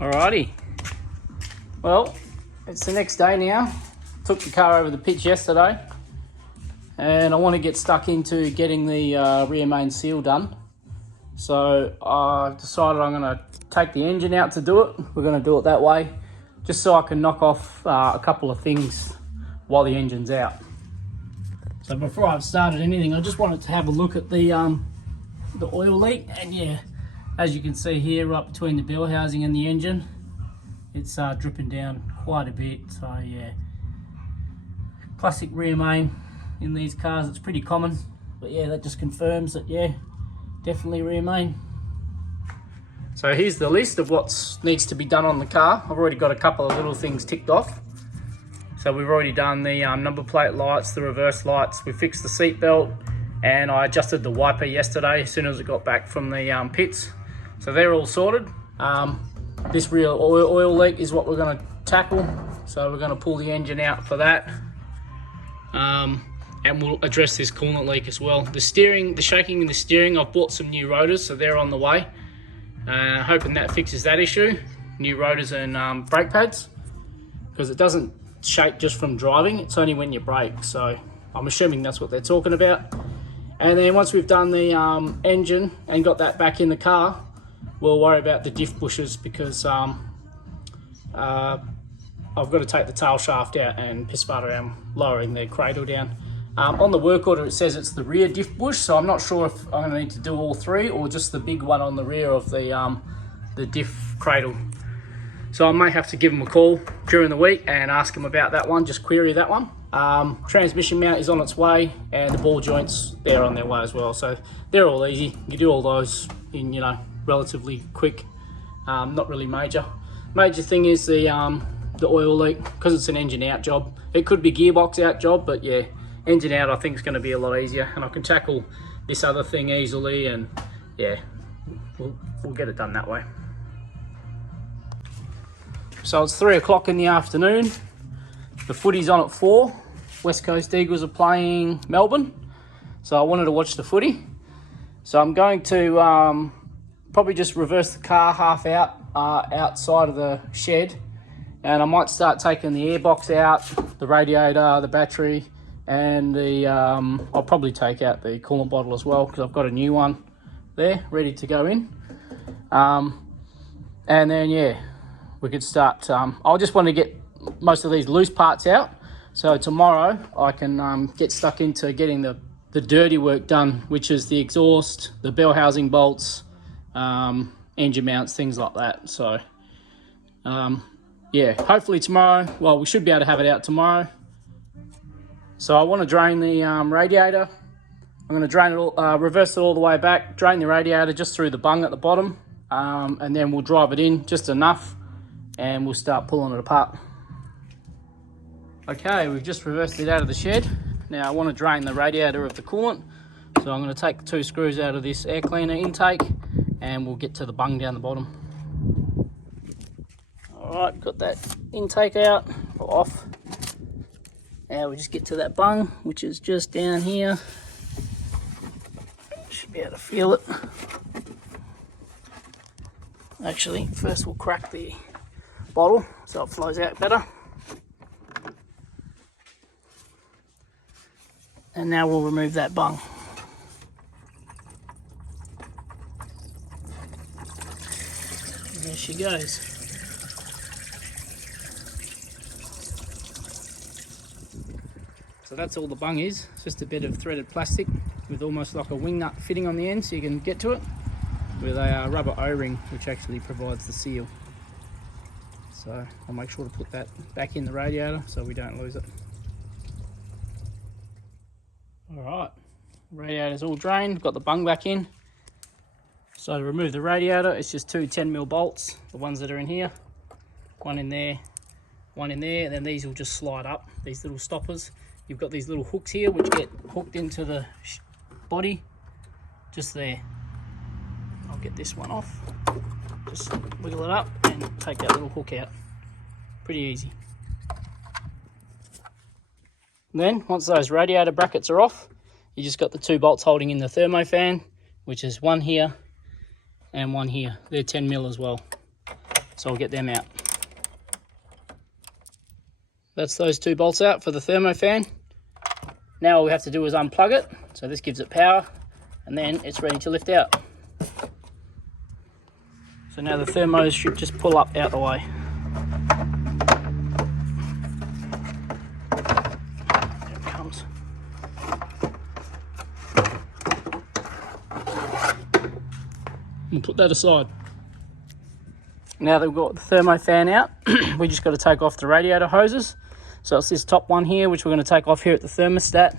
Alrighty, well, it's the next day now. Took the car over the pitch yesterday and I want to get stuck into getting the rear main seal done. So I've decided I'm going to take the engine out to do it. We're going to do it that way, just so I can knock off a couple of things while the engine's out. So before I've started anything, I just wanted to have a look at the oil leak, and yeah, as you can see here, right between the bell housing and the engine, it's dripping down quite a bit. So yeah, classic rear main in these cars, it's pretty common, but yeah, that just confirms that, yeah, definitely rear main. So here's the list of what needs to be done on the car. I've already got a couple of little things ticked off. So we've already done the number plate lights, the reverse lights, we fixed the seat belt, and I adjusted the wiper yesterday as soon as it got back from the pits. So they're all sorted. This rear oil leak is what we're going to tackle. So we're going to pull the engine out for that. And we'll address this coolant leak as well. The steering, the shaking in the steering, I've bought some new rotors, so they're on the way. Hoping that fixes that issue. New rotors and brake pads, because it doesn't shake just from driving, it's only when you brake. So I'm assuming that's what they're talking about. And then once we've done the engine and got that back in the car, we'll worry about the diff bushes, because I've got to take the tail shaft out and piss fart around lowering the cradle down. On the work order it says it's the rear diff bush, so I'm not sure if I'm going to need to do all three or just the big one on the rear of the diff cradle. So I may have to give them a call during the week and ask them about that one, just query that one. Transmission mount is on its way, and the ball joints, they're on their way as well. So they're all easy. You do all those in, you know, relatively quick, not really major. Major thing is the oil leak, because it's an engine out job. It could be gearbox out job, but yeah, engine out I think is going to be a lot easier, and I can tackle this other thing easily, and yeah, we'll get it done that way. So it's 3 o'clock in the afternoon. The footy's on at 4. West Coast Eagles are playing Melbourne, so I wanted to watch the footy. So I'm going to probably just reverse the car half out outside of the shed, and I might start taking the airbox out, the radiator, the battery, and the I'll probably take out the coolant bottle as well, because I've got a new one there ready to go in. And then yeah, we could start. I just want to get most of these loose parts out, so tomorrow I can get stuck into getting the dirty work done, which is the exhaust, the bell housing bolts, engine mounts, things like that. So yeah, hopefully tomorrow, well, we should be able to have it out tomorrow. So I want to drain the radiator. I'm going to drain it all, reverse it all the way back, drain the radiator just through the bung at the bottom, and then we'll drive it in just enough, and we'll start pulling it apart. Okay, we've just reversed it out of the shed. Now I want to drain the radiator of the coolant, so I'm going to take the 2 screws out of this air cleaner intake, and we'll get to the bung down the bottom. Alright, got that intake out, or off. Now we just get to that bung, which is just down here. Should be able to feel it. Actually, first we'll crack the bottle so it flows out better. And now we'll remove that bung. There she goes. So that's all the bung is. It's just a bit of threaded plastic with almost like a wing nut fitting on the end so you can get to it, with a rubber O-ring which actually provides the seal. So I'll make sure to put that back in the radiator so we don't lose it. Alright, radiator's all drained, got the bung back in. So to remove the radiator, it's just 2 10mm bolts, the ones that are in here. One in there, and then these will just slide up, these little stoppers. You've got these little hooks here which get hooked into the body, just there. I'll get this one off, just wiggle it up and take that little hook out. Pretty easy. And then once those radiator brackets are off, you just got the 2 bolts holding in the thermo fan, which is one here and one here. They're 10mm as well. So I'll get them out. That's those 2 bolts out for the thermofan. Now all we have to do is unplug it. So this gives it power, and then it's ready to lift out. So now the thermos should just pull up out the way. There it comes. We'll put that aside. Now that we've got the thermofan out, we just got to take off the radiator hoses. So it's this top one here, which we're going to take off here at the thermostat.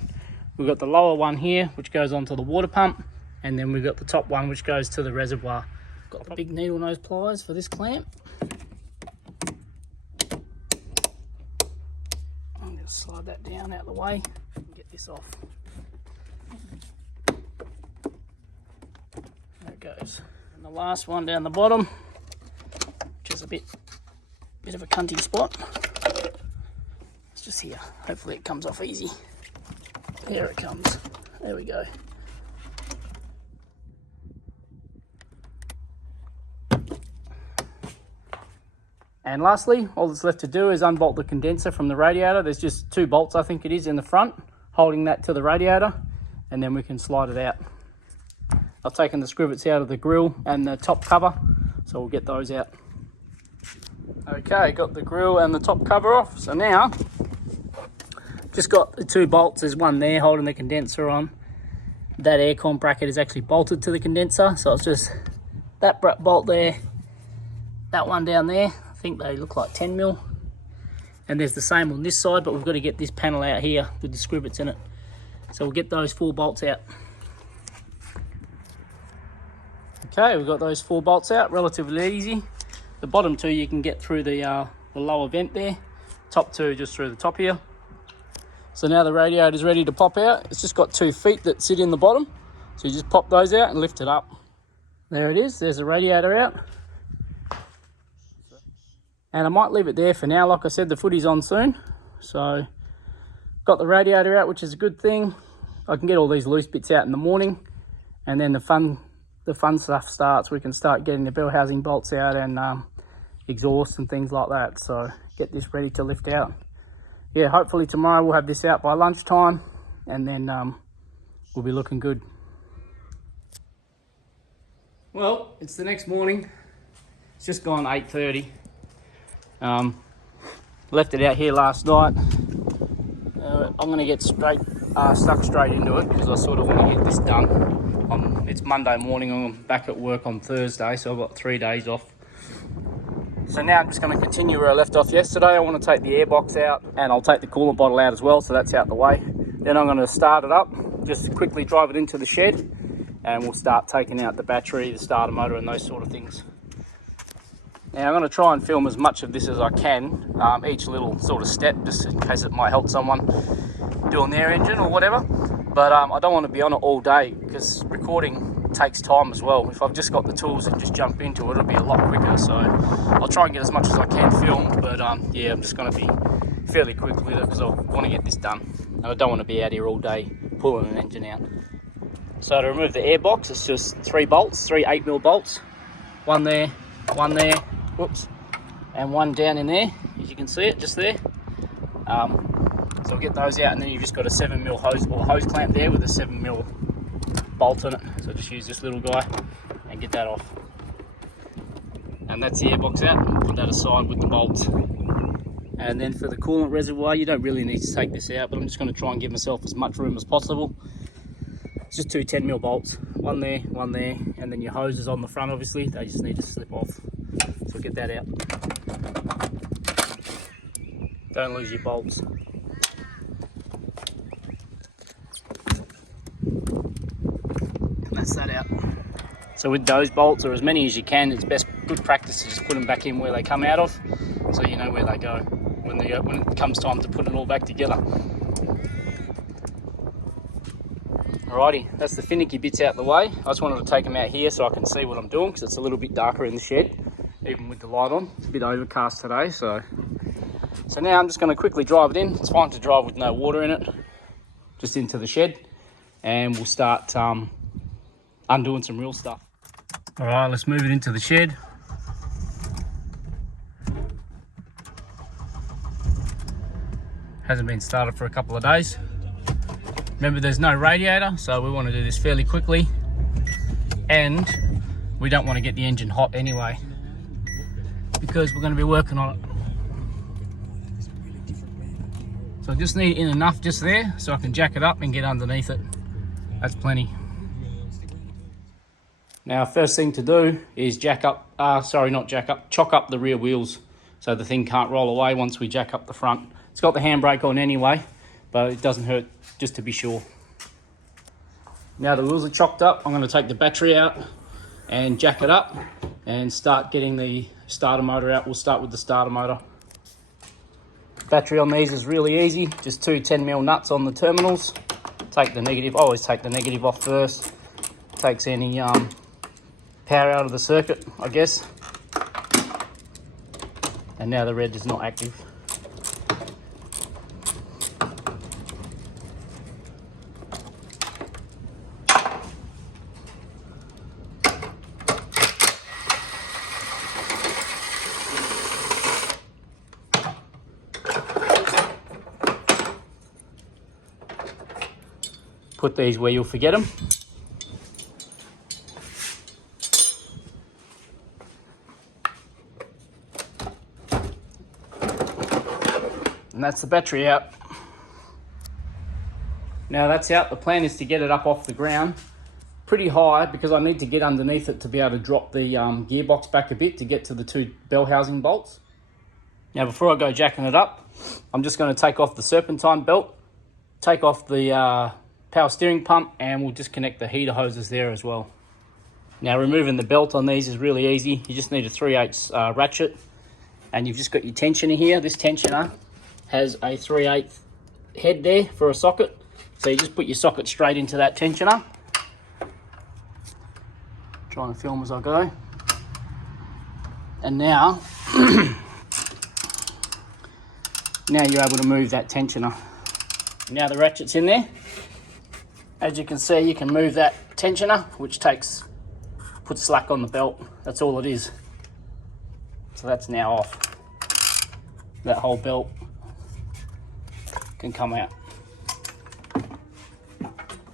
We've got the lower one here, which goes onto the water pump. And then we've got the top one, which goes to the reservoir. Got the big needle nose pliers for this clamp. I'm going to slide that down out of the way and get this off. There it goes. And the last one down the bottom, which is a bit of a cunty spot. It's just here. Hopefully it comes off easy. Here it comes. There we go. And lastly, all that's left to do is unbolt the condenser from the radiator. There's just 2 bolts, I think it is, in the front, holding that to the radiator, and then we can slide it out. I've taken the scrivets out of the grill and the top cover, so we'll get those out. Okay, got the grill and the top cover off. So now, just got the 2 bolts. There's one there holding the condenser on. That aircon bracket is actually bolted to the condenser, so it's just that bolt there, that one down there. I think they look like 10 mil. And there's the same on this side, but we've got to get this panel out here with the scrivets in it. So we'll get those 4 bolts out. Okay, we've got those 4 bolts out, relatively easy. The bottom 2 you can get through the lower vent there. Top 2 just through the top here. So now the radiator is ready to pop out. It's just got 2 feet that sit in the bottom. So you just pop those out and lift it up. There it is, there's the radiator out. And I might leave it there for now. Like I said, the footy's on soon. So got the radiator out, which is a good thing. I can get all these loose bits out in the morning, and then the fun stuff starts. We can start getting the bell housing bolts out and exhaust and things like that. So get this ready to lift out. Yeah, hopefully tomorrow we'll have this out by lunchtime, and then we'll be looking good. Well, it's the next morning. It's just gone 8:30. Left it out here last night. I'm going to get stuck straight into it because I sort of want to get this done. It's Monday morning. I'm back at work on Thursday, so I've got 3 days off. So now I'm just going to continue where I left off yesterday. I want to take the airbox out, and I'll take the coolant bottle out as well, so that's out the way. Then I'm going to start it up, just quickly drive it into the shed, and we'll start taking out the battery, the starter motor, and those sort of things. Now I'm going to try and film as much of this as I can, each little sort of step, just in case it might help someone doing their engine or whatever. But I don't want to be on it all day, because recording takes time as well. If I've just got the tools and just jump into it, it'll be a lot quicker. So I'll try and get as much as I can filmed, but yeah, I'm just going to be fairly quick with it because I want to get this done. And I don't want to be out here all day pulling an engine out. So to remove the airbox, it's just 3 bolts, 3 8mm bolts. One there, whoops, and one down in there, as you can see it, just there. So we'll get those out, and then you've just got a 7mm hose, or hose clamp there with a 7mm bolt in it. So just use this little guy and get that off. And that's the airbox out. We'll put that aside with the bolts. And then for the coolant reservoir, you don't really need to take this out, but I'm just going to try and give myself as much room as possible. It's just 2 10mm bolts, one there, and then your hose is on the front, obviously. They just need to slip off. So we'll get that out. Don't lose your bolts. And that's that out. So with those bolts, or as many as you can, it's good practice to just put them back in where they come out of, so you know where they go when it comes time to put it all back together. Alrighty, that's the finicky bits out the way. I just wanted to take them out here so I can see what I'm doing, because it's a little bit darker in the shed, even with the light on. It's a bit overcast today, so now I'm just going to quickly drive it in. It's fine to drive with no water in it, just into the shed, and we'll start undoing some real stuff. Alright, let's move it into the shed. Hasn't been started for a couple of days. Remember, there's no radiator, so we want to do this fairly quickly, and we don't want to get the engine hot anyway, because we're going to be working on it. So I just need in enough just there so I can jack it up and get underneath it. That's plenty. Now, first thing to do is chock up the rear wheels so the thing can't roll away once we jack up the front. It's got the handbrake on anyway, but it doesn't hurt just to be sure. Now the wheels are chocked up, I'm going to take the battery out and jack it up and start getting the starter motor out. We'll start with the starter motor. Battery on these is really easy, just two 10mm nuts on the terminals. Take the negative, always take the negative off first. Takes any power out of the circuit, I guess. And now the red is not active. Put these where you'll forget them. And that's the battery out. Now that's out. The plan is to get it up off the ground pretty high, because I need to get underneath it to be able to drop the gearbox back a bit to get to the two bell housing bolts. Now before I go jacking it up, I'm just going to take off the serpentine belt, take off the power steering pump, and we'll disconnect the heater hoses there as well. Now removing the belt on these is really easy. You just need a 3/8 ratchet, and you've just got your tensioner here. This tensioner has a 3/8 head there for a socket, so you just put your socket straight into that tensioner. Trying to film as I go. And now now you're able to move that tensioner. Now the ratchet's in there. As you can see, you can move that tensioner, which puts slack on the belt. That's all it is. So that's now off. That whole belt can come out.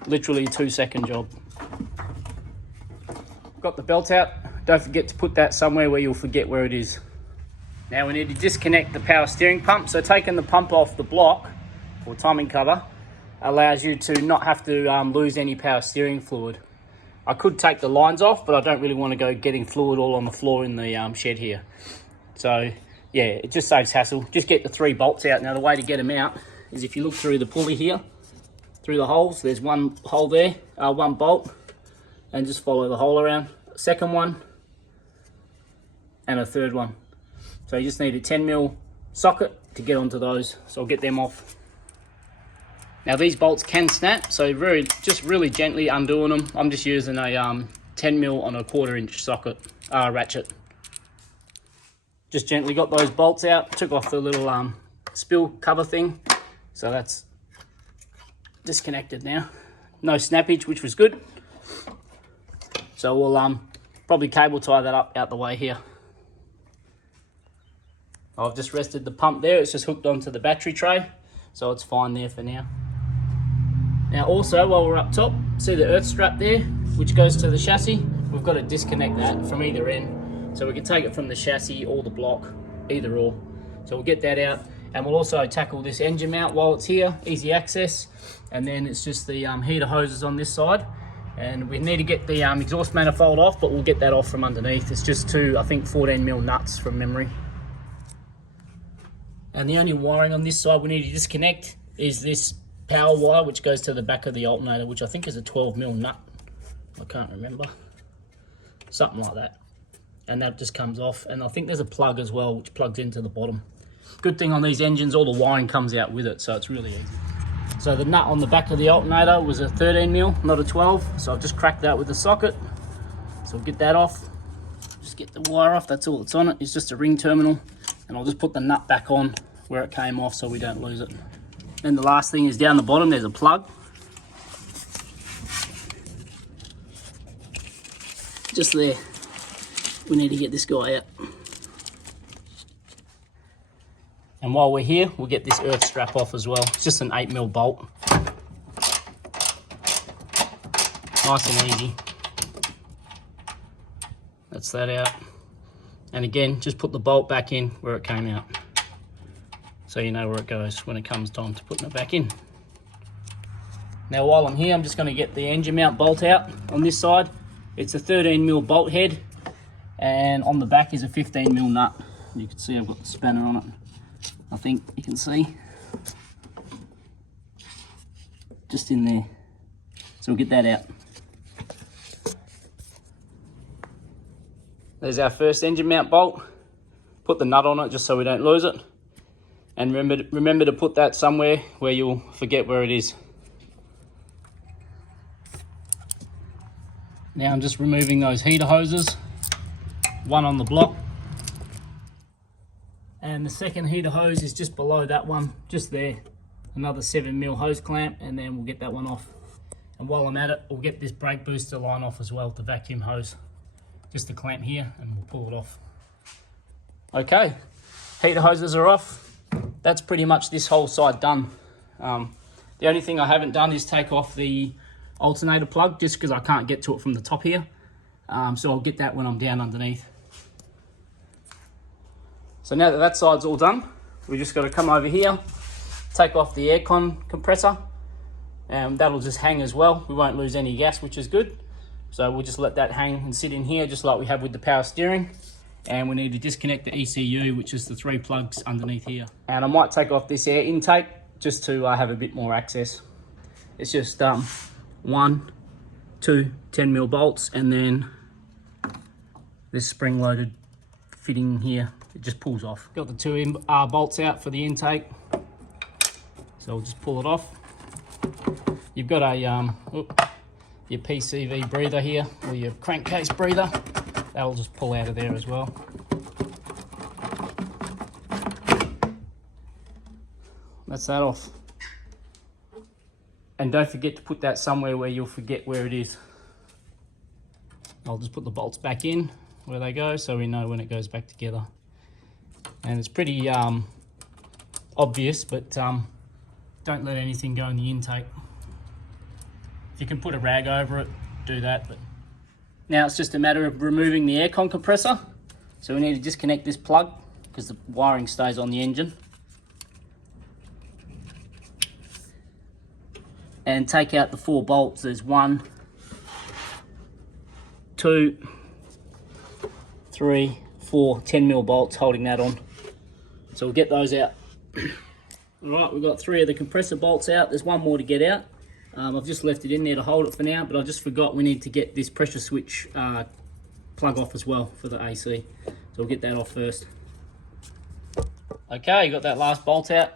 Literally a 2-second job. Got the belt out. Don't forget to put that somewhere where you'll forget where it is. Now we need to disconnect the power steering pump. So taking the pump off the block, or timing cover, allows you to not have to lose any power steering fluid. I could take the lines off, but I don't really want to go getting fluid all on the floor in the shed here. So yeah, it just saves hassle. Just get the 3 bolts out. Now the way to get them out is if you look through the pulley here, through the holes, there's one hole there, one bolt, and just follow the hole around. Second one, and a third one. So you just need a 10mm socket to get onto those. So I'll get them off. Now these bolts can snap, so just really gently undoing them. I'm just using a 10mm on a 1/4" socket, ratchet. Just gently got those bolts out, took off the little spill cover thing. So that's disconnected now. No snappage, which was good. So we'll probably cable tie that up out the way here. I've just rested the pump there. It's just hooked onto the battery tray, so it's fine there for now. Now also, while we're up top, see the earth strap there, which goes to the chassis? We've got to disconnect that from either end. So we can take it from the chassis or the block, either or. So we'll get that out, and we'll also tackle this engine mount while it's here, easy access. And then it's just the heater hoses on this side. And we need to get the exhaust manifold off, but we'll get that off from underneath. It's just two, I think, 14mm nuts from memory. And the only wiring on this side we need to disconnect is this power wire, which goes to the back of the alternator, which I think is a 12mm nut. I can't remember. Something like that. And that just comes off. And I think there's a plug as well, which plugs into the bottom. Good thing on these engines, all the wiring comes out with it, so it's really easy. So the nut on the back of the alternator was a 13mm, not a 12. So I've just cracked that with the socket. So we'll get that off. Just get the wire off, that's all that's on it. It's just a ring terminal. And I'll just put the nut back on where it came off so we don't lose it. And the last thing is down the bottom, there's a plug. Just there. We need to get this guy out. And while we're here, we'll get this earth strap off as well. It's just an 8mm bolt. Nice and easy. That's that out. And again, just put the bolt back in where it came out, so you know where it goes when it comes time to putting it back in. Now while I'm here, I'm just going to get the engine mount bolt out on this side. It's a 13mm bolt head, and on the back is a 15mm nut. You can see I've got the spanner on it. I think you can see. Just in there. So we'll get that out. There's our first engine mount bolt. Put the nut on it just so we don't lose it. And remember to put that somewhere where you'll forget where it is. Now I'm just removing those heater hoses. One on the block. And the second heater hose is just below that one, just there. Another 7mm hose clamp, and then we'll get that one off. And while I'm at it, we'll get this brake booster line off as well, the vacuum hose. Just a clamp here and we'll pull it off. Okay, heater hoses are off. That's pretty much this whole side done. The only thing I haven't done is take off the alternator plug, just because I can't get to it from the top here. So I'll get that when I'm down underneath. So now that that side's all done, we just got to come over here, take off the aircon compressor, and that'll just hang as well. We won't lose any gas, which is good. So we'll just let that hang and sit in here just like we have with the power steering. And we need to disconnect the ECU, which is the 3 plugs underneath here. And I might take off this air intake just to have a bit more access. It's just 1, 2 10mm bolts, and then this spring loaded fitting here, it just pulls off. Got the 2 bolts out for the intake. So we'll just pull it off. You've got a your PCV breather here, or your crankcase breather. That'll just pull out of there as well. That's that off. And don't forget to put that somewhere where you'll forget where it is. I'll just put the bolts back in where they go, so we know when it goes back together. And it's pretty obvious, but don't let anything go in the intake. If you can put a rag over it, do that. But now it's just a matter of removing the aircon compressor. So we need to disconnect this plug because the wiring stays on the engine. And take out the 4 bolts. There's 1, 2, 3, 4 10mm bolts holding that on. So we'll get those out. Alright, we've got 3 of the compressor bolts out. There's 1 more to get out. I've just left it in there to hold it for now, but I just forgot we need to get this pressure switch plug off as well for the AC. So we'll get that off first. Okay, got that last bolt out.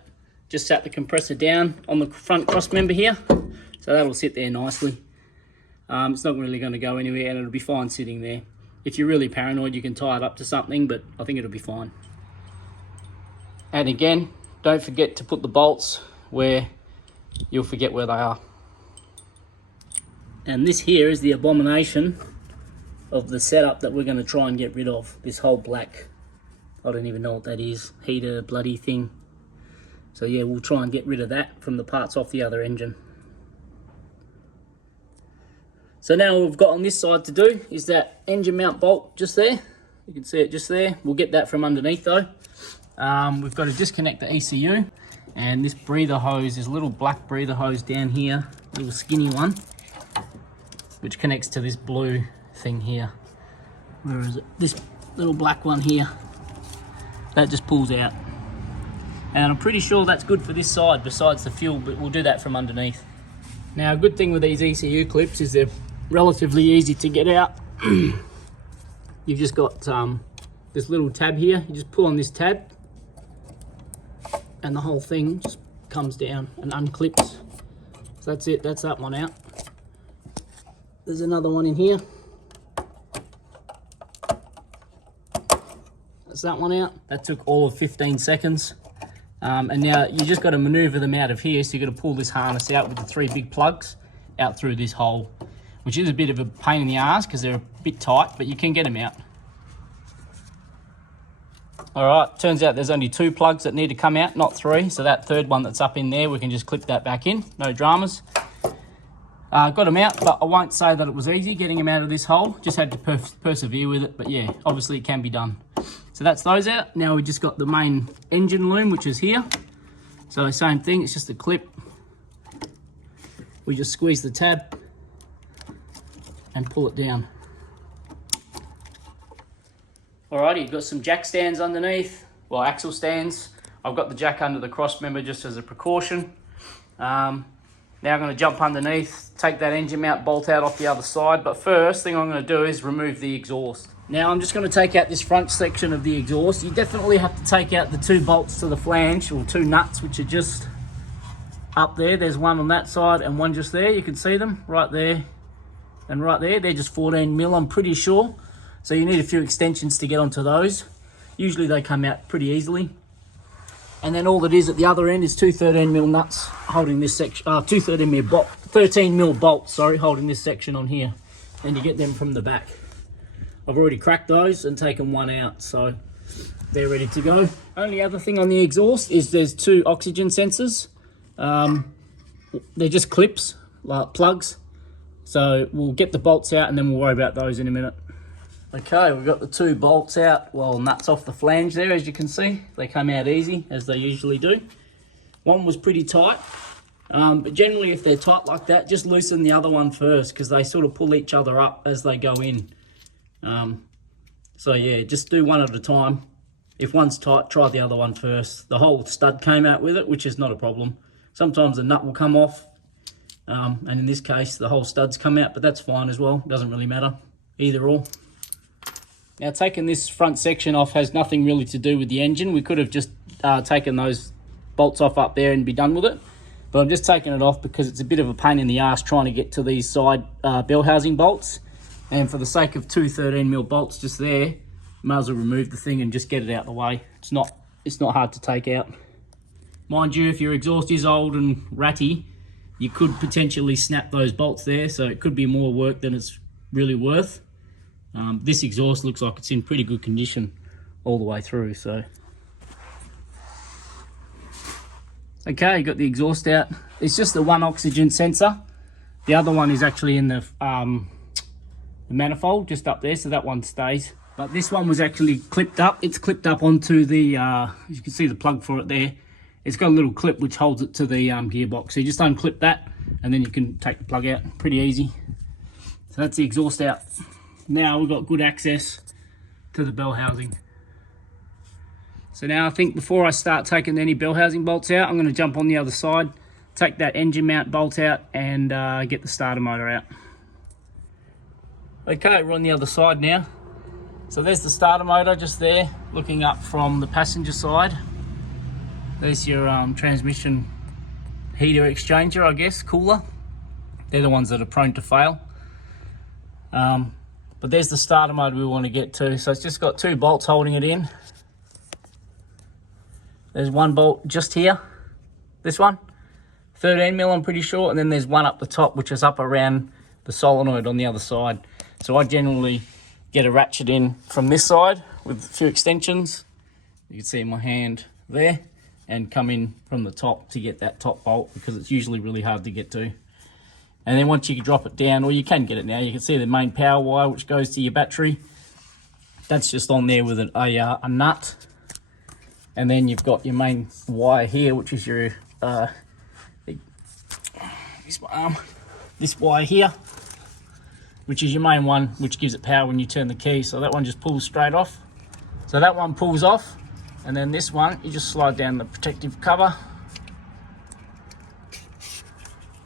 Just sat the compressor down on the front cross member here. So that'll sit there nicely. It's not really going to go anywhere, and it'll be fine sitting there. If you're really paranoid, you can tie it up to something, but I think it'll be fine. And again, don't forget to put the bolts where you'll forget where they are. And this here is the abomination of the setup that we're going to try and get rid of. This whole black, I don't even know what that is, heater bloody thing. So yeah, we'll try and get rid of that from the parts off the other engine. So now what we've got on this side to do is that engine mount bolt just there. You can see it just there. We'll get that from underneath though. We've got to disconnect the ECU, and this breather hose, this little black breather hose down here, little skinny one, which connects to this blue thing here. Where is it? This little black one here. That just pulls out. And I'm pretty sure that's good for this side besides the fuel, but we'll do that from underneath. Now, a good thing with these ECU clips is they're relatively easy to get out. You've just got this little tab here. You just pull on this tab and the whole thing just comes down and unclips. So that's it, that's that one out. There's another one in here. That's that one out. That took all of 15 seconds. And now you just got to maneuver them out of here. So you've got to pull this harness out with the 3 big plugs out through this hole, which is a bit of a pain in the ass because they're a bit tight, but you can get them out. All right, turns out there's only 2 plugs that need to come out, not 3. So that third one that's up in there, we can just clip that back in, no dramas. Got them out, but I won't say that it was easy getting them out of this hole. Just had to persevere with it, but yeah, obviously it can be done. So that's those out. Now we just got the main engine loom, which is here. So same thing, it's just a clip. We just squeeze the tab and pull it down. Alrighty, you've got some jack stands underneath, well, axle stands. I've got the jack under the cross member just as a precaution. Now I'm going to jump underneath, take that engine mount bolt out off the other side, but first thing I'm going to do is remove the exhaust. Now I'm just going to take out this front section of the exhaust. You definitely have to take out the 2 bolts to the flange, or 2 nuts, which are just up there. There's one on that side and one just there. You can see them right there and right there. They're just 14mm, I'm pretty sure. So you need a few extensions to get onto those. Usually they come out pretty easily. And then all that is at the other end is 2 13mm nuts holding this section, 2 13mm bolts, sorry, holding this section on here. And you get them from the back. I've already cracked those and taken one out, so they're ready to go. Only other thing on the exhaust is there's 2 oxygen sensors. They're just clips, like plugs. So we'll get the bolts out and then we'll worry about those in a minute. Okay, we've got the 2 bolts out, well, nuts off the flange there, as you can see. They come out easy, as they usually do. One was pretty tight, but generally if they're tight like that, just loosen the other one first, because they sort of pull each other up as they go in. So yeah, just do one at a time. If one's tight, try the other one first. The whole stud came out with it, which is not a problem. Sometimes the nut will come off, and in this case, the whole studs come out, but that's fine as well. Doesn't really matter, either or. Now, taking this front section off has nothing really to do with the engine. We could have just taken those bolts off up there and be done with it. But I'm just taking it off because it's a bit of a pain in the ass trying to get to these side bell housing bolts. And for the sake of 2 13mm bolts just there, might as well remove the thing and just get it out of the way. It's not hard to take out. Mind you, if your exhaust is old and ratty, you could potentially snap those bolts there. So it could be more work than it's really worth. This exhaust looks like it's in pretty good condition all the way through, so. Okay, got the exhaust out. It's just the 1 oxygen sensor. The other one is actually in the manifold just up there, so that one stays. But this one was actually clipped up. It's clipped up onto the, you can see the plug for it there. It's got a little clip which holds it to the gearbox. So you just unclip that and then you can take the plug out. Pretty easy. So that's the exhaust out. Now we've got good access to the bell housing. So now I think before I start taking any bell housing bolts out, I'm going to jump on the other side, take that engine mount bolt out and get the starter motor out. Okay, we're on the other side now. So there's the starter motor just there, looking up from the passenger side. There's your transmission heater exchanger, I guess, cooler. They're the ones that are prone to fail. But there's the starter motor we want to get to. So it's just got 2 bolts holding it in. There's 1 bolt just here, this one, 13mm I'm pretty sure, and then there's 1 up the top which is up around the solenoid on the other side. So I generally get a ratchet in from this side with a few extensions. You can see my hand there, and come in from the top to get that top bolt because it's usually really hard to get to. And then once you drop it down, or you can get it now, you can see the main power wire which goes to your battery. That's just on there with a nut. And then you've got your main wire here, which is your this wire here, which is your main one, which gives it power when you turn the key. So that one just pulls straight off. So that one pulls off, and then this one, you just slide down the protective cover,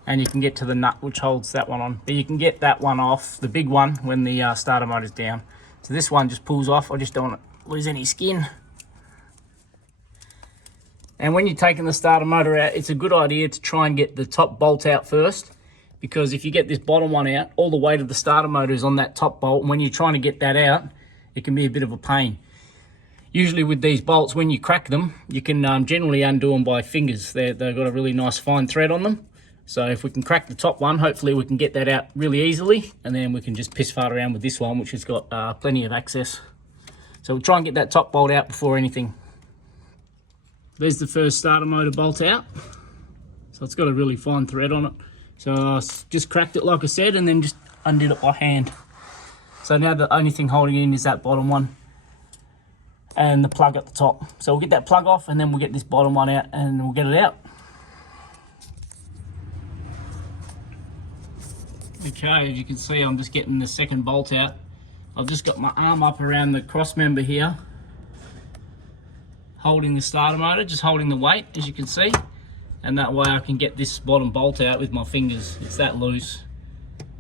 and you can get to the nut which holds that one on. But you can get that one off, the big one, when the starter motor's down. So this one just pulls off. I just don't want to lose any skin. And when you're taking the starter motor out, it's a good idea to try and get the top bolt out first, because if you get this bottom one out, all the weight of the starter motor is on that top bolt, and when you're trying to get that out, it can be a bit of a pain. Usually with these bolts, when you crack them, you can generally undo them by fingers. They've got a really nice fine thread on them. So if we can crack the top one, hopefully we can get that out really easily, and then we can just piss fart around with this one, which has got plenty of access. So we'll try and get that top bolt out before anything. There's the first starter motor bolt out. So it's got a really fine thread on it. So I just cracked it like I said, and then just undid it by hand. So now the only thing holding it in is that bottom one and the plug at the top. So we'll get that plug off, and then we'll get this bottom one out and we'll get it out. Okay, as you can see, I'm just getting the second bolt out. I've just got my arm up around the cross member here, holding the starter motor, just holding the weight, as you can see. And that way I can get this bottom bolt out with my fingers. It's that loose.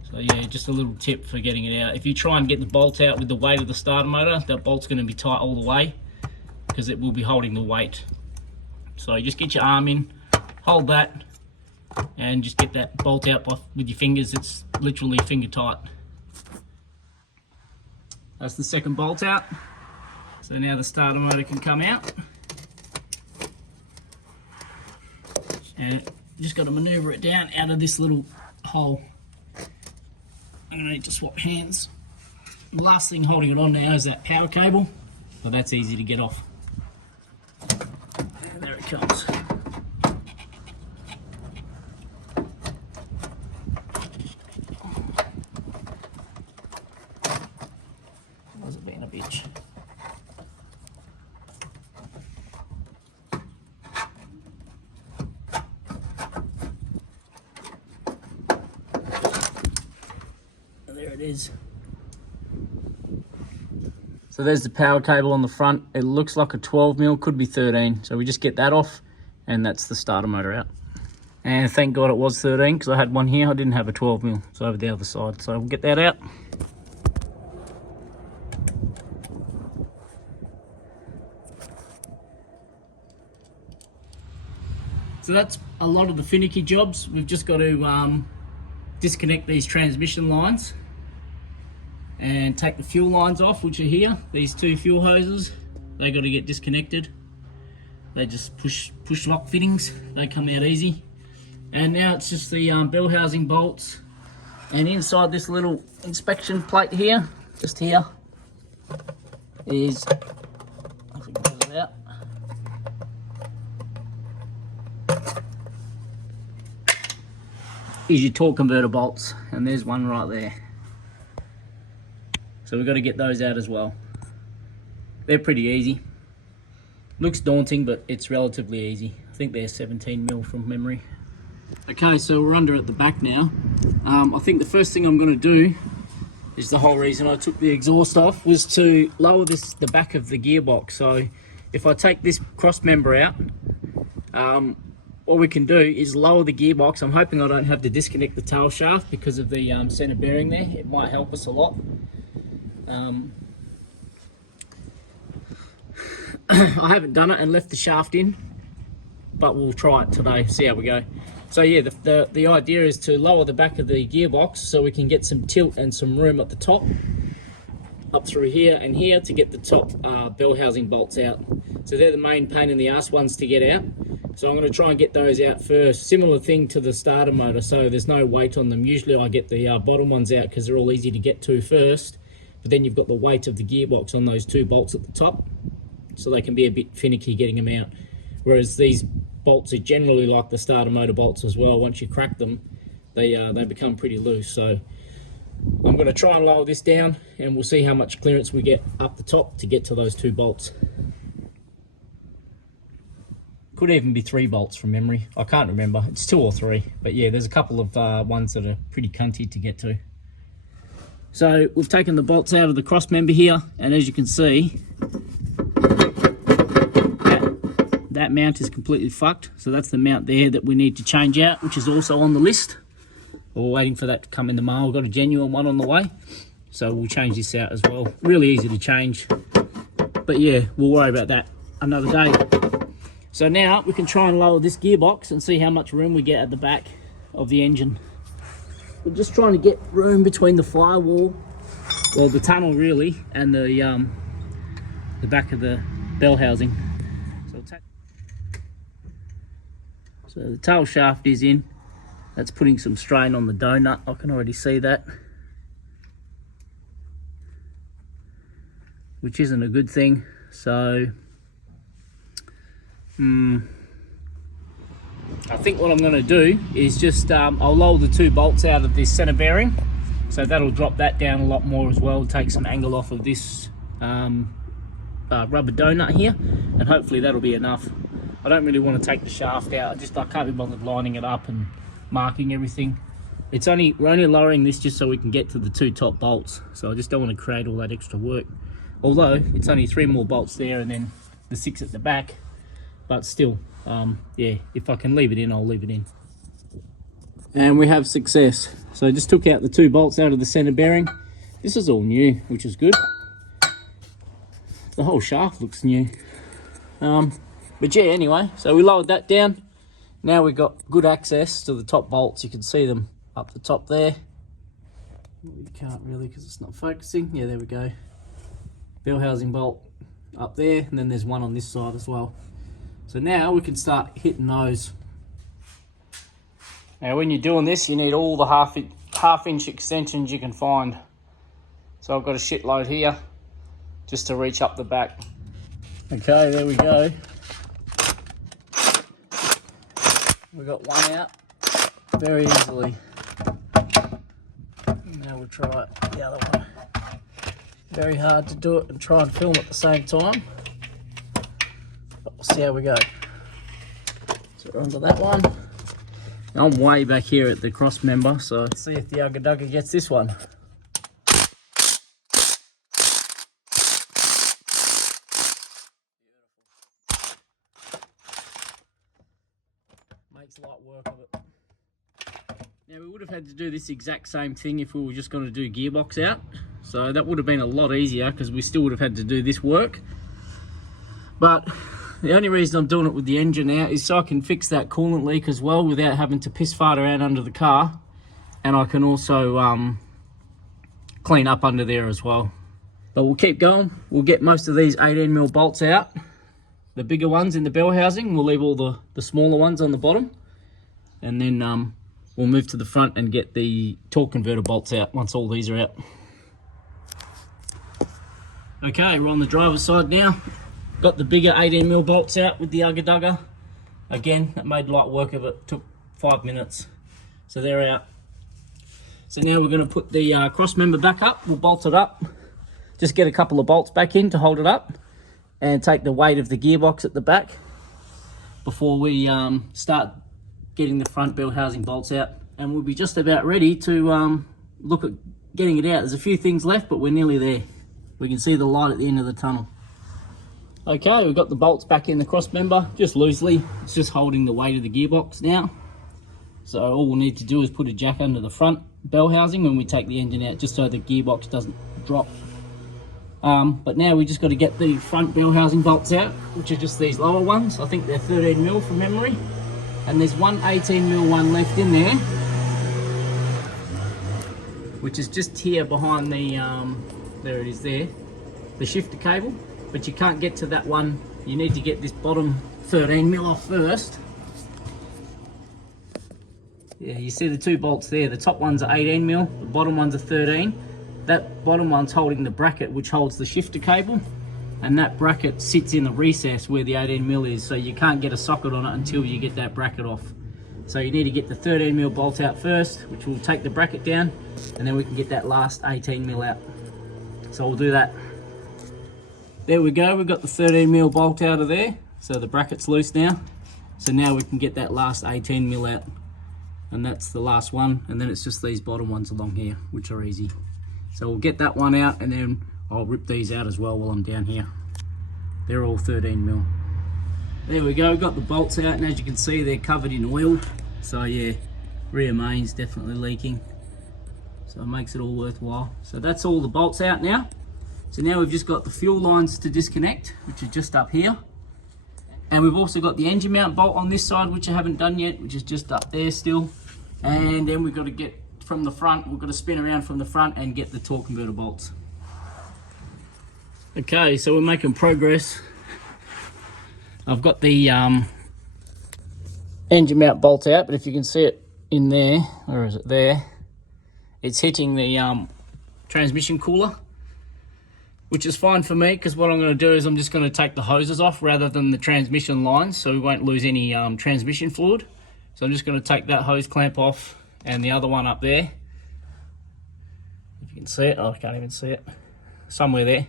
So yeah, just a little tip for getting it out. If you try and get the bolt out with the weight of the starter motor, that bolt's going to be tight all the way because it will be holding the weight. So you just get your arm in, hold that, and just get that bolt out with your fingers. It's literally finger tight. That's the second bolt out. So now the starter motor can come out. And just got to maneuver it down out of this little hole. I'm going to need to swap hands. The last thing holding it on now is that power cable, but that's easy to get off. And there it comes. Was it being a bitch? There it is. So there's the power cable on the front. It looks like a 12mm, could be 13. So we just get that off, and that's the starter motor out. And thank God it was 13, because I had one here. I didn't have a 12mm, so over the other side. So we'll get that out. So that's a lot of the finicky jobs. We've just got to disconnect these transmission lines and take the fuel lines off, which are here. These two fuel hoses, they got to get disconnected. They just push lock fittings. They come out easy. And now it's just the bell housing bolts. And inside this little inspection plate here, just here, is, if we can get it out, is your torque converter bolts, and there's one right there. So we've got to get those out as well. They're pretty easy. Looks daunting, but it's relatively easy. I think they're 17mm from memory. Okay, so we're under at the back now. I think the first thing I'm going to do is the whole reason I took the exhaust off was to lower the back of the gearbox. So if I take this cross member out, what we can do is lower the gearbox. I'm hoping I don't have to disconnect the tail shaft because of the center bearing there. It might help us a lot. I haven't done it and left the shaft in, but we'll try it today, see how we go. So yeah, the idea is to lower the back of the gearbox so we can get some tilt and some room at the top, up through here and here, to get the top bell housing bolts out. So they're the main pain in the ass ones to get out. So I'm going to try and get those out first. Similar thing to the starter motor, so there's no weight on them. Usually I get the bottom ones out because they're all easy to get to first, but then you've got the weight of the gearbox on those two bolts at the top, so they can be a bit finicky getting them out. Whereas these bolts are generally like the starter motor bolts as well. Once you crack them, they become pretty loose. So I'm going to try and lower this down, and we'll see how much clearance we get up the top to get to those two bolts. Could even be 3 bolts from memory. I can't remember. It's 2 or 3. But yeah, there's a couple of ones that are pretty cunty to get to. So we've taken the bolts out of the cross member here, and as you can see, that mount is completely fucked. So that's the mount there that we need to change out, which is also on the list. We're waiting for that to come in the mail. We've got a genuine one on the way, so we'll change this out as well. Really easy to change, but yeah, we'll worry about that another day. So now we can try and lower this gearbox and see how much room we get at the back of the engine. We're just trying to get room between the firewall, well, the tunnel really, and the back of the bell housing. So the tail shaft is in. That's putting some strain on the donut. I can already see that. which isn't a good thing. So I think what I'm going to do is just I'll lower the 2 bolts out of this center bearing, so that'll drop that down a lot more as well, take some angle off of this rubber donut here, and hopefully that'll be enough. I don't really want to take the shaft out. I can't be bothered lining it up and marking everything. We're only lowering this just so we can get to the 2 top bolts, so I just don't want to create all that extra work. Although it's only 3 more bolts there and then the 6 at the back, but still, yeah, if I can leave it in, I'll leave it in. And we have success. So I just took out the 2 bolts out of the center bearing. This is all new, which is good. The whole shaft looks new. But yeah, anyway, so we lowered that down. Now we've got good access to the top bolts. You can see them up the top there. You can't really because it's not focusing. Yeah, there we go. Bell housing bolt up there, and then there's one on this side as well. So now we can start hitting those. Now when you're doing this, you need all the half-inch extensions you can find. So I've got a shitload here just to reach up the back. Okay, there we go. We got one out very easily. Now we'll try the other one. Very hard to do it and try and film at the same time. But we'll see how we go. So we're onto that one. Now I'm way back here at the cross member, so let's see if the Ugga Dugga gets this one. Makes light work of it. Now we would have had to do this exact same thing if we were just going to do gearbox out. So that would have been a lot easier because we still would have had to do this work. But the only reason I'm doing it with the engine out is so I can fix that coolant leak as well without having to piss fart around under the car. And I can also clean up under there as well. But we'll keep going. We'll get most of these 18mm bolts out. The bigger ones in the bell housing. We'll leave all the smaller ones on the bottom. And then we'll move to the front and get the torque converter bolts out once all these are out. Okay, we're on the driver's side now. Got the bigger 18mm bolts out with the Ugga Dugga. Again, that made light work of it. Took 5 minutes. So they're out. So now we're going to put the cross member back up. We'll bolt it up. Just get a couple of bolts back in to hold it up. And take the weight of the gearbox at the back before we start getting the front bell housing bolts out. And we'll be just about ready to look at getting it out. There's a few things left, but we're nearly there. We can see the light at the end of the tunnel. Okay, we've got the bolts back in the cross member, just loosely. It's just holding the weight of the gearbox now. So all we'll need to do is put a jack under the front bell housing when we take the engine out, just so the gearbox doesn't drop. But now we just got to get the front bell housing bolts out, which are just these lower ones. I think they're 13mm from memory. And there's one 18mm one left in there, which is just here behind the, there it is there, the shifter cable. But you can't get to that one. You need to get this bottom 13mm off first. Yeah, you see the 2 bolts there. The top ones are 18mm, the bottom ones are 13. That bottom one's holding the bracket which holds the shifter cable, and that bracket sits in the recess where the 18mm is, so you can't get a socket on it until you get that bracket off. So you need to get the 13mm bolt out first, which will take the bracket down, and then we can get that last 18mm out. So we'll do that. There we go, we've got the 13mm bolt out of there, so the bracket's loose now. So now we can get that last 18mm out, and that's the last one, and then it's just these bottom ones along here, which are easy. So we'll get that one out, and then I'll rip these out as well while I'm down here. They're all 13mm. There we go, got the bolts out, and as you can see, they're covered in oil. So yeah, rear main's definitely leaking. So it makes it all worthwhile. So that's all the bolts out now. So now we've just got the fuel lines to disconnect, which is just up here. And we've also got the engine mount bolt on this side, which I haven't done yet, which is just up there still. And then we've got to get from the front, we've got to spin around from the front and get the torque converter bolts. Okay, so we're making progress. I've got the engine mount bolt out, but if you can see it in there, where is it there? It's hitting the transmission cooler. which is fine for me because what I'm going to do is I'm just going to take the hoses off rather than the transmission lines, so we won't lose any transmission fluid. So I'm just going to take that hose clamp off and the other one up there. If you can see it, oh, I can't even see it. Somewhere there.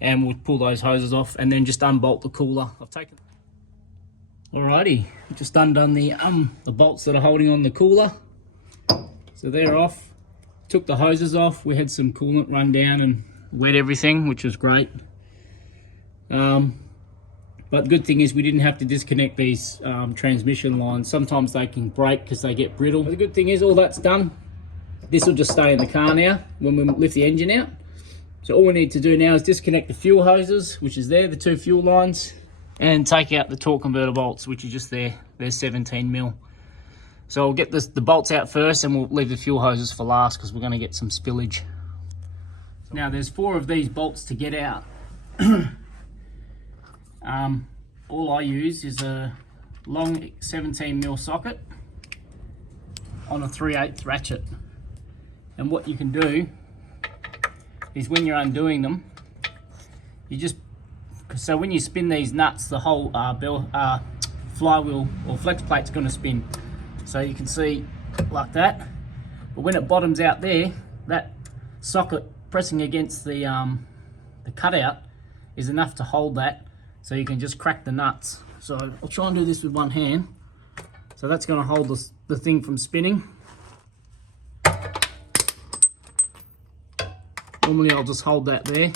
And we'll pull those hoses off and then just unbolt the cooler. I've taken. Alrighty, just undone the bolts that are holding on the cooler. So they're off. Took the hoses off. We had some coolant run down and wet everything, which was great. But the good thing is we didn't have to disconnect these transmission lines. Sometimes they can break because they get brittle. But the good thing is all that's done. This will just stay in the car now when we lift the engine out. So all we need to do now is disconnect the fuel hoses, which is there, the 2 fuel lines, and take out the torque converter bolts, which are just there. They're 17mm. So we'll get the bolts out first and we'll leave the fuel hoses for last because we're going to get some spillage. Now there's 4 of these bolts to get out. All I use is a long 17mm socket on a 3/8 ratchet. And what you can do is when you're undoing them, you just, so when you spin these nuts, the whole flywheel or flex plate's going to spin. So you can see like that. But when it bottoms out there, that socket pressing against the cutout is enough to hold that, so you can just crack the nuts. So I'll try and do this with one hand. So that's going to hold the thing from spinning. Normally I'll just hold that there.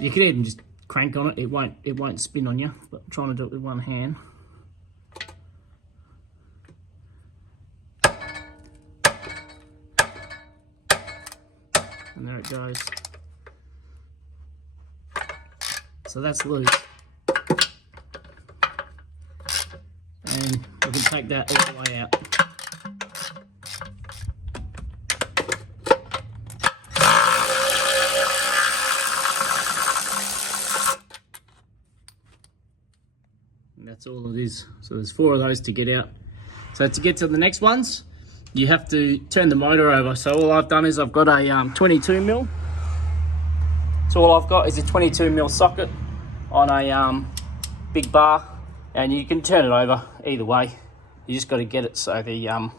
You can even just crank on it. It won't spin on you. But I'm trying to do it with one hand. And there it goes. So that's loose. And we can take that all the way out. And that's all it is. So there's 4 of those to get out. So to get to the next ones, you have to turn the motor over. So all I've done is I've got a 22mm. So all I've got is a 22mm socket on a big bar, and you can turn it over either way. You just got to get it so the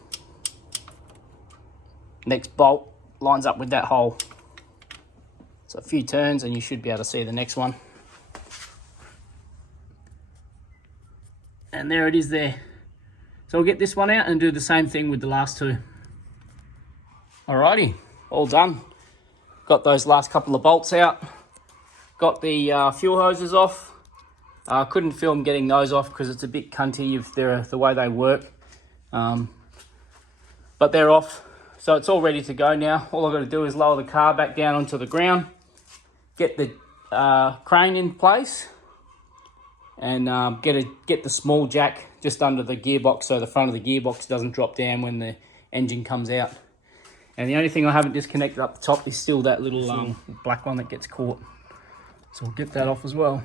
next bolt lines up with that hole. So a few turns and you should be able to see the next one. And there it is there. So we'll get this one out and do the same thing with the last 2. Alrighty, all done. Got those last couple of bolts out. Got the fuel hoses off. Couldn't film getting those off because it's a bit cunty if they're the way they work. But they're off. So it's all ready to go now. All I've got to do is lower the car back down onto the ground. Get the crane in place. And get the small jack just under the gearbox so the front of the gearbox doesn't drop down when the engine comes out. And the only thing I haven't disconnected up the top is still that little black one that gets caught. So we'll get that off as well.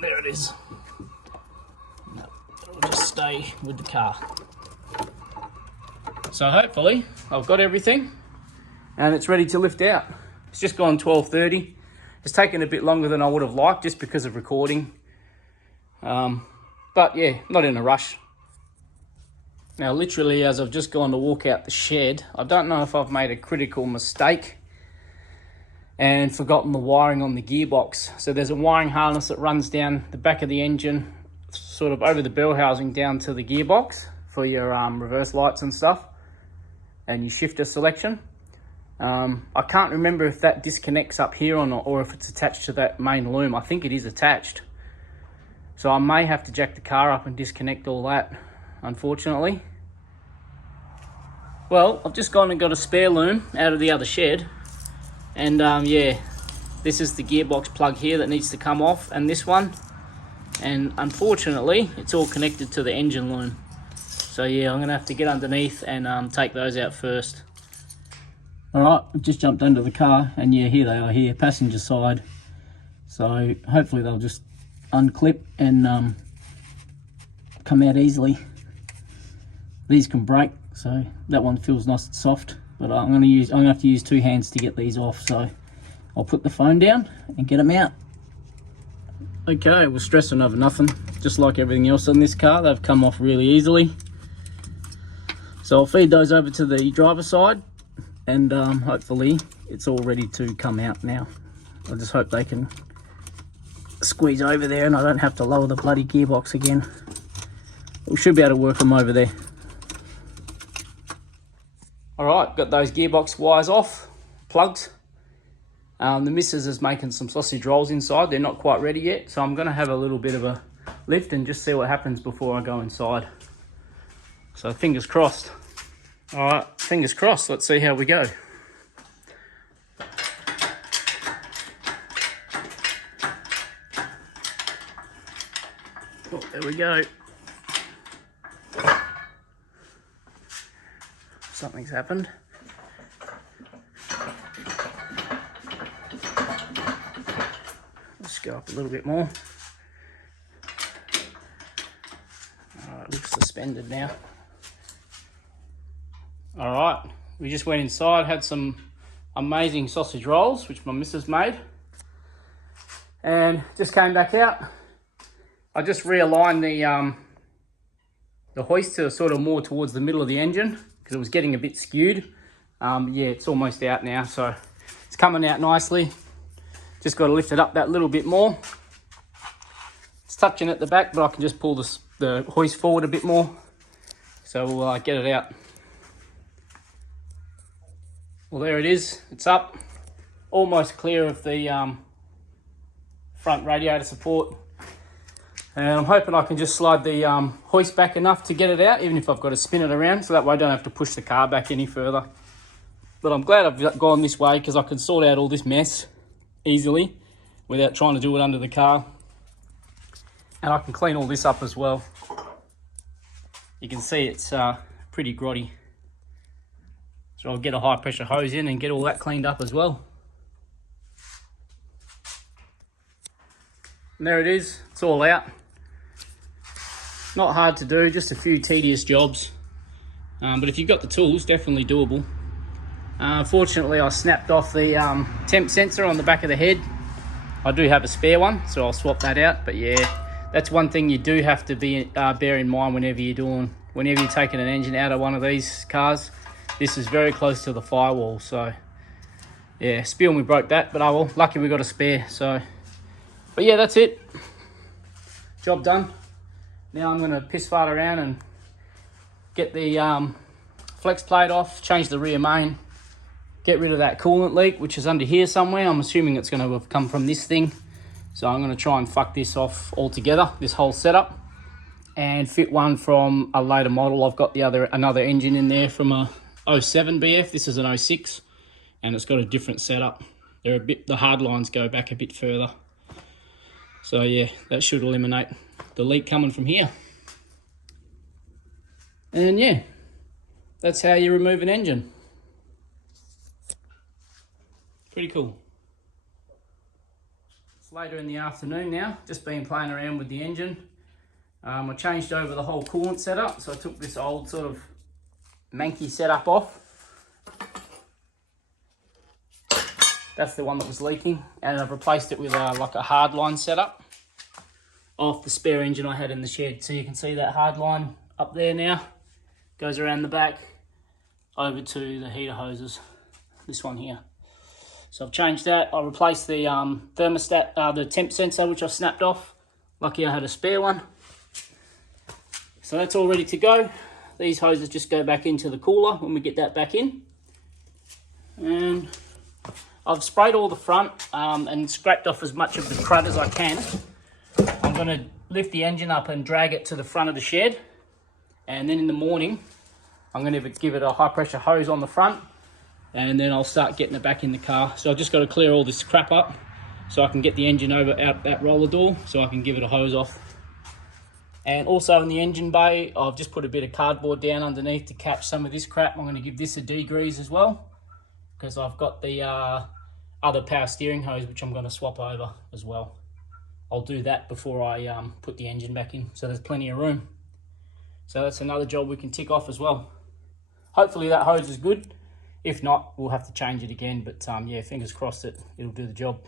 There it is. No, it'll just stay with the car. So hopefully I've got everything and it's ready to lift out. It's just gone 12:30. It's taken a bit longer than I would have liked just because of recording. But yeah, not in a rush. Now literally as I've just gone to walk out the shed, I don't know if I've made a critical mistake and forgotten the wiring on the gearbox. So there's a wiring harness that runs down the back of the engine, sort of over the bell housing down to the gearbox for your reverse lights and stuff, and your shifter selection. I can't remember if that disconnects up here or not, or if it's attached to that main loom. I think it is attached. So I may have to jack the car up and disconnect all that, unfortunately. Well, I've just gone and got a spare loom out of the other shed. And yeah, this is the gearbox plug here that needs to come off, and this one. And unfortunately, it's all connected to the engine loom. So yeah, I'm gonna have to get underneath and take those out first. All right, I've just jumped under the car, and yeah, here they are here, passenger side. So hopefully they'll just unclip and come out easily. these can break, so that one feels nice and soft. But I'm gonna have to use 2 hands to get these off. So I'll put the phone down and get them out. Okay, we're stressing over nothing. Just like everything else on this car, they've come off really easily. So I'll feed those over to the driver's side, and hopefully it's all ready to come out now. I just hope they can squeeze over there and I don't have to lower the bloody gearbox again. We should be able to work them over there. Alright, got those gearbox wires off, plugs. The missus is making some sausage rolls inside. They're not quite ready yet, so I'm going to have a little bit of a lift and just see what happens before I go inside. So fingers crossed. Alright, fingers crossed. Let's see how we go. Oh, there we go. Something's happened. Let's go up a little bit more. Alright, looks suspended now. Alright, we just went inside, had some amazing sausage rolls, which my missus made. And just came back out. I just realigned the hoist to sort of more towards the middle of the engine because it was getting a bit skewed. Yeah, it's almost out now, so it's coming out nicely. Just got to lift it up that little bit more. It's touching at the back, but I can just pull the hoist forward a bit more. So we'll get it out. Well, there it is. It's up. Almost clear of the front radiator support. And I'm hoping I can just slide the hoist back enough to get it out, even if I've got to spin it around, so that way I don't have to push the car back any further. But I'm glad I've gone this way because I can sort out all this mess easily without trying to do it under the car. And I can clean all this up as well. You can see it's pretty grotty. So I'll get a high pressure hose in and get all that cleaned up as well. And there it is, it's all out. Not hard to do, just a few tedious jobs. But if you've got the tools, definitely doable. Fortunately, I snapped off the temp sensor on the back of the head. I do have a spare one, so I'll swap that out. But yeah, that's one thing you do have to bear in mind whenever you're taking an engine out of one of these cars. This is very close to the firewall, so yeah, spill me broke that, but oh well, lucky we got a spare. So, but yeah, that's it. Job done. Now I'm gonna piss fart around and get the flex plate off, change the rear main, get rid of that coolant leak, which is under here somewhere. I'm assuming it's gonna have come from this thing. So I'm gonna try and fuck this off altogether, this whole setup, and fit one from a later model. I've got another engine in there from a 07 BF. This is an 06, and it's got a different setup. The hard lines go back a bit further. So yeah, that should eliminate the leak coming from here. And yeah, that's how you remove an engine. Pretty cool. It's later in the afternoon now, just been playing around with the engine. I changed over the whole coolant setup, so I took this old sort of manky setup off. That's the one that was leaking, and I've replaced it with like a hardline setup off the spare engine I had in the shed. So you can see that hardline up there now, goes around the back over to the heater hoses, this one here. So I've changed that. I replaced the thermostat, the temp sensor, which I snapped off. Lucky I had a spare one. So that's all ready to go. These hoses just go back into the cooler when we get that back in. And I've sprayed all the front and scraped off as much of the crud as I can. I'm going to lift the engine up and drag it to the front of the shed. And then in the morning, I'm going to give it a high pressure hose on the front. And then I'll start getting it back in the car. So I've just got to clear all this crap up so I can get the engine out that roller door so I can give it a hose off. And also in the engine bay, I've just put a bit of cardboard down underneath to catch some of this crap. I'm going to give this a degrease as well, because I've got the other power steering hose, which I'm going to swap over as well. I'll do that before I put the engine back in, so there's plenty of room. So that's another job we can tick off as well. Hopefully that hose is good. If not, we'll have to change it again, but yeah, fingers crossed that it'll do the job.